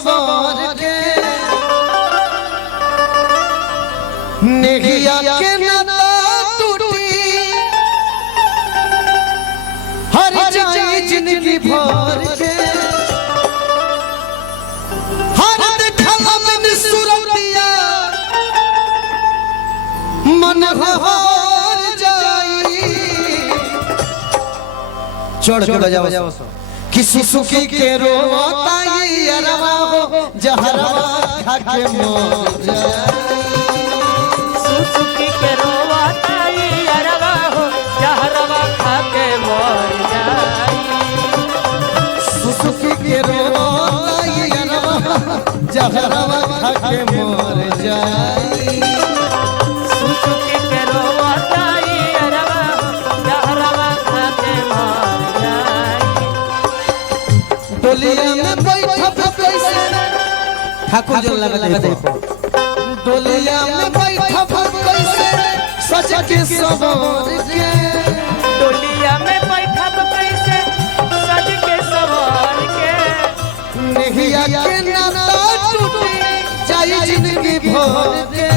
सवार के नेहिया के नाता टूटी हर जाई जिंदगी भर के हर देखला में सुरतिया मन हार जाई चढ़ के बजाओ किसी सुखी के रोता ये अरवा हो जहरवा खा के मर जाई सुसुकी के रोता ये अरवा हो जहरवा खा के मर जाई सुसुकी के रोता ये अरवा जहरवा खा के मर जाई सुसुकी के रोता ये अरवा हो जहरवा खा के मर जाई डोलिया में बैठब कैसे ठाकुर जो लगा देखो डोलिया में बैठब कैसे सच के सवार के डोलिया में बैठब कैसे सज के सवार के नेहिया के नाता टूटी जाई जिंदगी भर के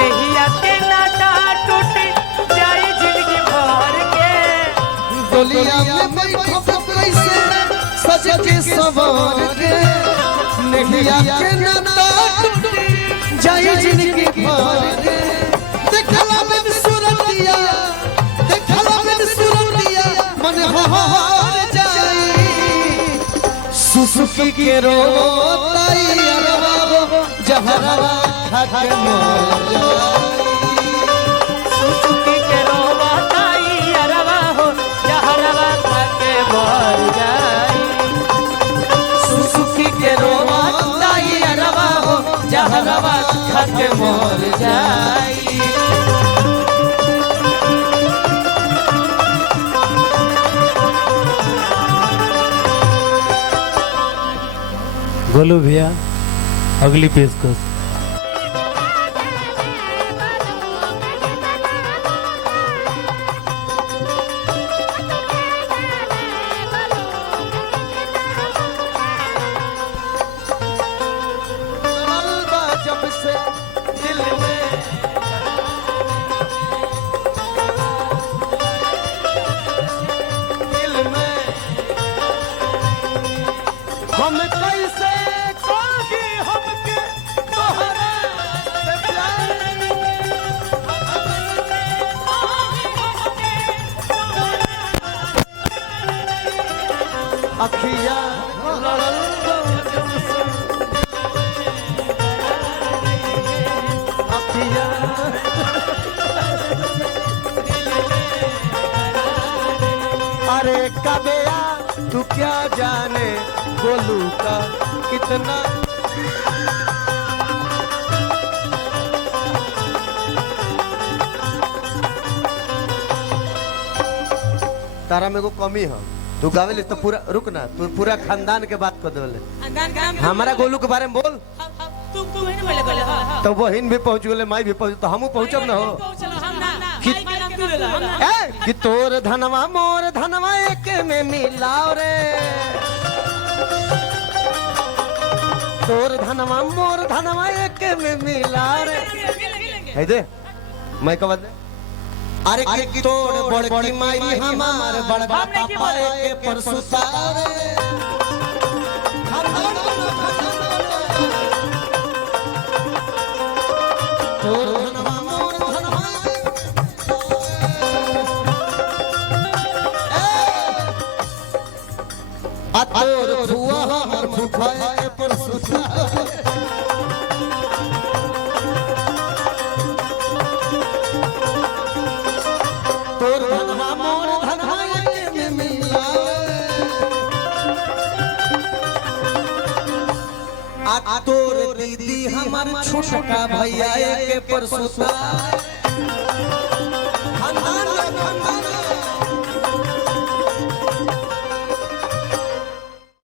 नेहिया के नाता टूटी जाई जिंदगी भर के डोलिया में बैठब कैसे सच के सवार के नेहिया के नाता टूटी जाई जिंदगी भर के देखला में सूरतिया मन हार जाई सुसुकी के रोता ये अरवा हो जहरवा खा के मर जाई सुसुकी के रोता ये अरवा हो जहरवा खा के मर जाई सुसुकी के रोता ये अरवा हो जहरवा खा के मर जाई गोलू भैया अगली पेशकश जब से दिल में हम कैसे कोगी हमके तोहरा से प्यार अखिया लड़ल जब से अखिया अरे कबेया तू क्या जाने गोलू का कितना तारा में को कमी है तू गावे तो पूरा रुक ना तू पूरा खानदान के बात कर दे हमारा गोलू के बारे में बोल तो बहन भी पहुंच गए माई भी पहुंच तो हमू पहुंचब ना हो कि तोर धनवा मोर धनवा एक में मिलाओ रे तोर धनवा मोर धनवा एक में मिला रे है दे मैं कब दे अरे कि तोड़ बड़की माई हमार बड़का पापा के परसुता रे तोर धनवा मोर धनवा तोर फुआ हमर फुफा के परसुता तोर धनवा मोर धनवा के में मिला आ तोर दीदी हमर छोटका भैया के परसुता